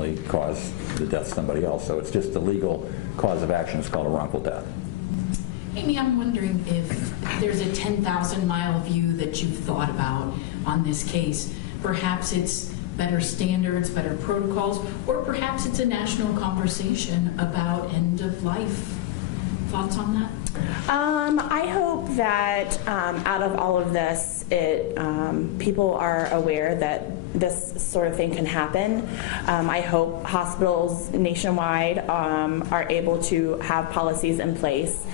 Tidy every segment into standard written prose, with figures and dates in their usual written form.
intentionally cause the death of somebody else. So it's just the legal cause of action is called a wrongful death. Amy, I'm wondering if there's a 10,000-mile view that you've thought about on this case. Perhaps it's better standards, better protocols, or perhaps it's a national conversation about end of life. Thoughts on that? I hope that out of all of this, people are aware that this sort of thing can happen. I hope hospitals nationwide are able to have policies in place.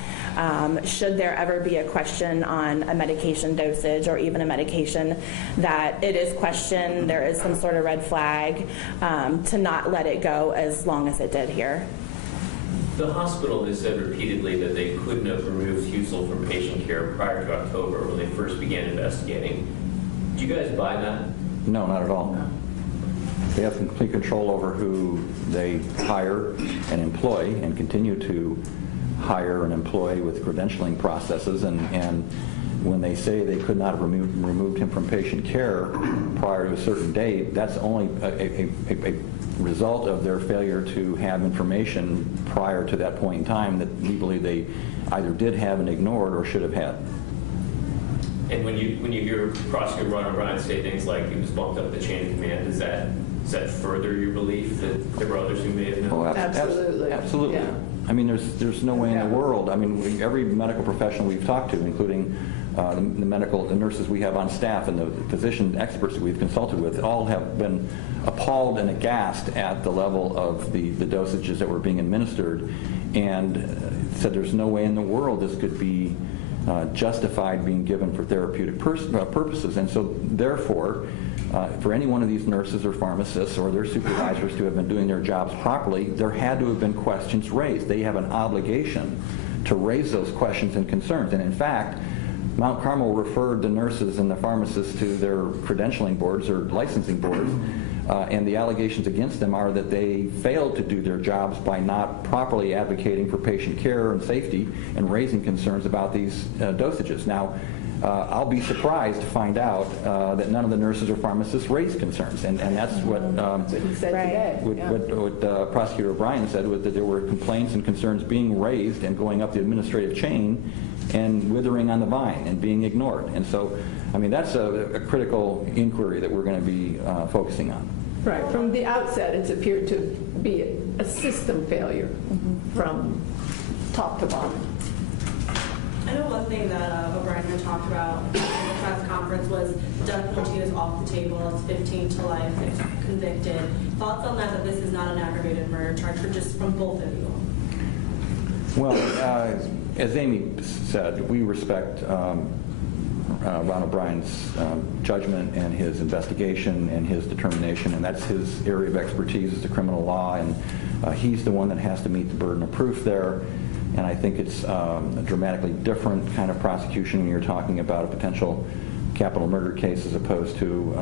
Should there ever be a question on a medication dosage or even a medication that it is questioned, there is some sort of red flag, to not let it go as long as it did here. The hospital has said repeatedly that they couldn't have removed Husel from patient care prior to October when they first began investigating. Do you guys buy that? No, not at all. They have complete control over who they hire and employ and continue to hire and employ with credentialing processes, and when they say they could not have removed him from patient care prior to a certain date, that's only a result of their failure to have information prior to that point in time that we believe they either did have and ignored or should have had. And when you hear Prosecutor Ron O'Brien say things like he was bumped up the chain of command, does that further your belief that there were others who may have known? Oh, Absolutely. Absolutely. Yeah. I mean, there's no way in the world. I mean, every medical professional we've talked to, including the nurses we have on staff and the physician experts that we've consulted with, all have been appalled and aghast at the level of the dosages that were being administered, and said there's no way in the world this could be justified being given for therapeutic purposes. And so therefore, for any one of these nurses or pharmacists or their supervisors to have been doing their jobs properly, there had to have been questions raised. They have an obligation to raise those questions and concerns. And in fact, Mount Carmel referred the nurses and the pharmacists to their credentialing boards or licensing boards, and the allegations against them are that they failed to do their jobs by not properly advocating for patient care and safety and raising concerns about these dosages. Now, I'll be surprised to find out that none of the nurses or pharmacists raised concerns, and that's what he said today. what Prosecutor O'Brien said, was that there were complaints and concerns being raised and going up the administrative chain and withering on the vine and being ignored. And so, I mean, that's a critical inquiry that we're going to be focusing on. Right. From the outset, it's appeared to be a system failure from top to bottom. I know one thing that O'Brien had talked about in the press conference was death penalty is off the table. It's 15 to life if convicted. Thoughts on that this is not an aggravated murder charge from both of you? Well, as Amy said, we respect Ron O'Brien's judgment and his investigation and his determination, and that's his area of expertise is the criminal law, and he's the one that has to meet the burden of proof there. And I think it's a dramatically different kind of prosecution when you're talking about a potential capital murder case as opposed to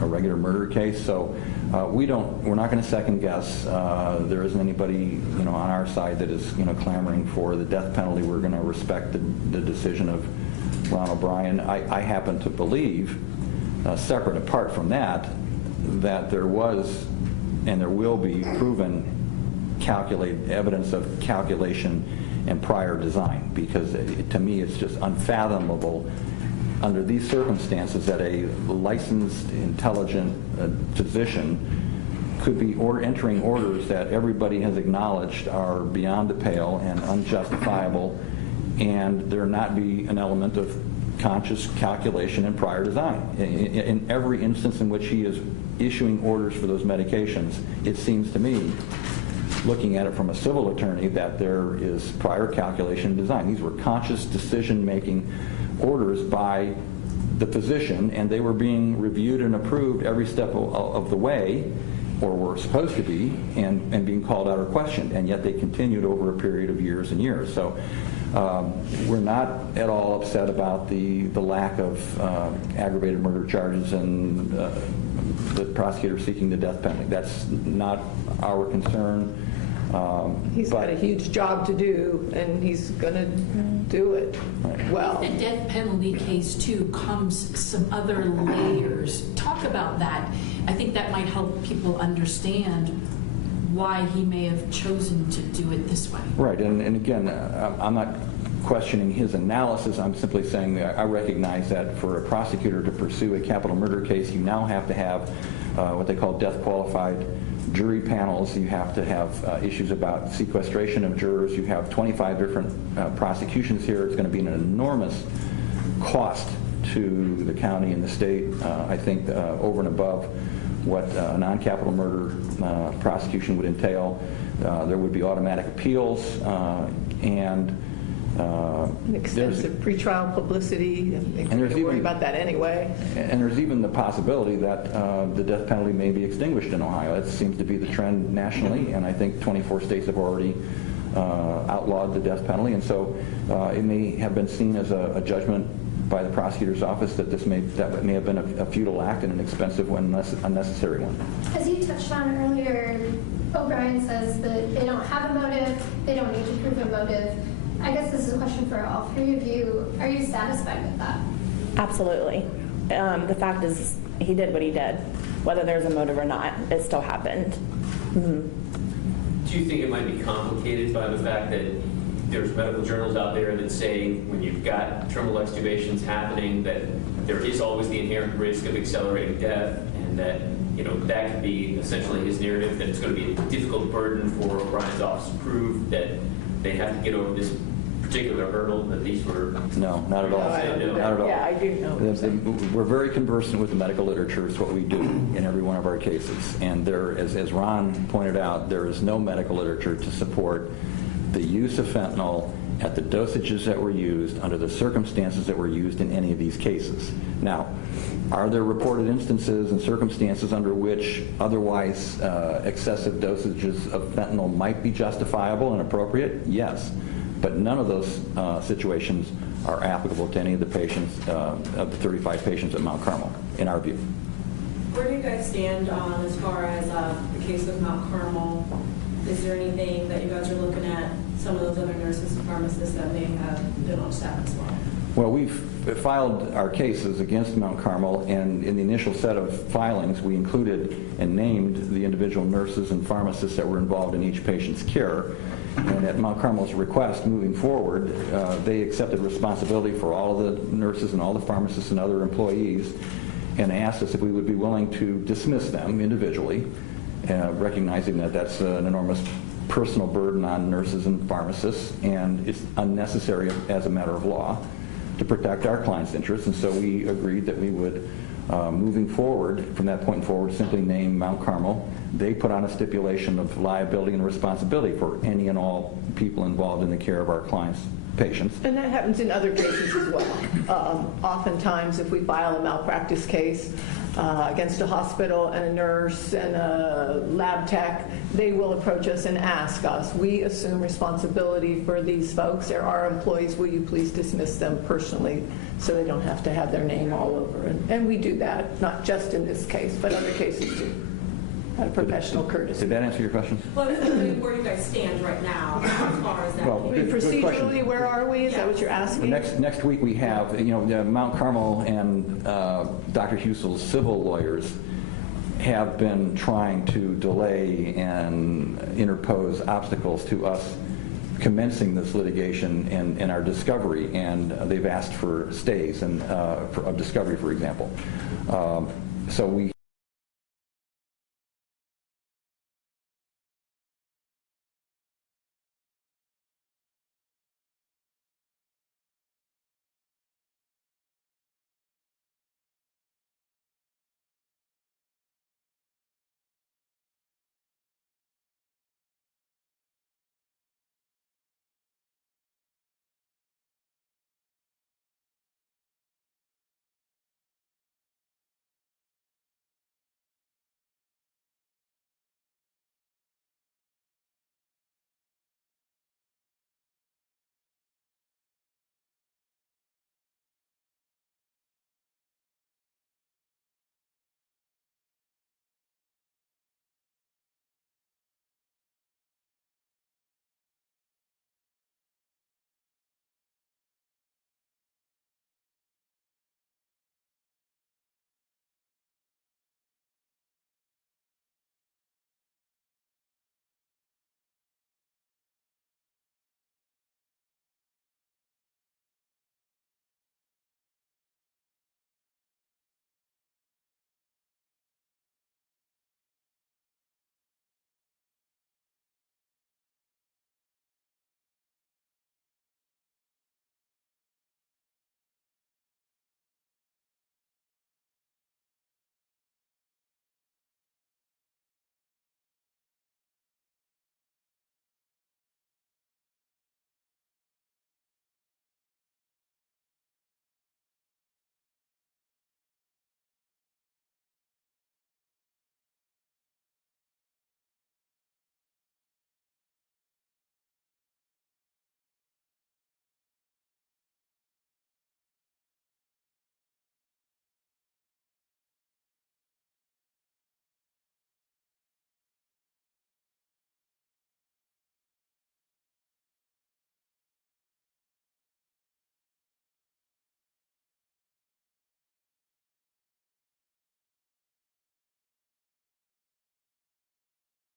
a regular murder case. So we're not going to second guess. There isn't anybody on our side that is clamoring for the death penalty. We're going to respect the decision of Ron O'Brien. I happen to believe, separate apart from that there was and there will be proven evidence of calculation and prior design, because to me it's just unfathomable under these circumstances that a licensed, intelligent physician could be entering orders that everybody has acknowledged are beyond the pale and unjustifiable, and there not be an element of conscious calculation and prior design. In every instance in which he is issuing orders for those medications, it seems to me, looking at it from a civil attorney, that there is prior calculation and design. These were conscious decision-making orders by the physician, and they were being reviewed and approved every step of the way, or were supposed to be, and being called out or questioned, and yet they continued over a period of years and years. So we're not at all upset about the lack of aggravated murder charges and the prosecutor seeking the death penalty. That's not our concern. He's got a huge job to do, and he's going to do it well. The death penalty case, too, comes some other layers. Talk about that. I think that might help people understand why he may have chosen to do it this way. Right, and again, I'm not questioning his analysis. I'm simply saying that I recognize that for a prosecutor to pursue a capital murder case, you now have to have what they call death-qualified jury panels. You have to have issues about sequestration of jurors. You have 25 different prosecutions here. It's going to be an enormous cost to the county and the state, I think, over and above what a non-capital murder prosecution would entail. There would be automatic appeals, and Extensive pretrial publicity, and they worry about that anyway. And there's even the possibility that the death penalty may be extinguished in Ohio. It seems to be the trend nationally, and I think 24 states have already outlawed the death penalty. And so it may have been seen as a judgment by the prosecutor's office that that may have been a futile act and an expensive one, unnecessary one. As you touched on earlier, O'Brien says that they don't have a motive, they don't need to prove a motive. I guess this is a question for all three of you. Are you satisfied with that? Absolutely. The fact is, he did what he did. Whether there's a motive or not, it still happened. Mm-hmm. Do you think it might be complicated by the fact that there's medical journals out there that say when you've got terminal extubations happening that there is always the inherent risk of accelerating death, and that that could be essentially his narrative, that it's going to be a difficult burden for O'Brien's office to prove that they have to get over this particular hurdle, that these were... No, not at all. Not at all. Yeah, I do know. We're very conversant with the medical literature. It's what we do in every one of our cases. And there, as Ron pointed out, there is no medical literature to support the use of fentanyl at the dosages that were used under the circumstances that were used in any of these cases. Now, are there reported instances and circumstances under which otherwise excessive dosages of fentanyl might be justifiable and appropriate? Yes. But none of those situations are applicable to any of the patients, of the 35 patients at Mount Carmel, in our view. Where do you guys stand on as far as the case of Mount Carmel? Is there anything that you guys are looking at, some of those other nurses and pharmacists that may have been on staff as well? Well, we've filed our cases against Mount Carmel, and in the initial set of filings, we included and named the individual nurses and pharmacists that were involved in each patient's care. And at Mount Carmel's request, moving forward, they accepted responsibility for all of the nurses and all the pharmacists and other employees, and asked us if we would be willing to dismiss them individually, recognizing that that's an enormous personal burden on nurses and pharmacists, and it's unnecessary as a matter of law to protect our clients' interests. And so we agreed that we would, moving forward, from that point forward, simply name Mount Carmel. They put on a stipulation of liability and responsibility for any and all people involved in the care of our clients' patients. And that happens in other cases as well. Oftentimes, if we file a malpractice case against a hospital and a nurse and a lab tech, they will approach us and ask us, we assume responsibility for these folks. They're our employees. Will you please dismiss them personally so they don't have to have their name all over? And we do that, not just in this case, but other cases too, out of professional courtesy. Did that answer your question? Well, where do you guys stand right now as far as that? Well, good question. Procedurally, where are we? Is that what you're asking? Next week we have, Mount Carmel and Dr. Husel's civil lawyers have been trying to delay and interpose obstacles to us commencing this litigation and our discovery, and they've asked for stays and of discovery, for example. So we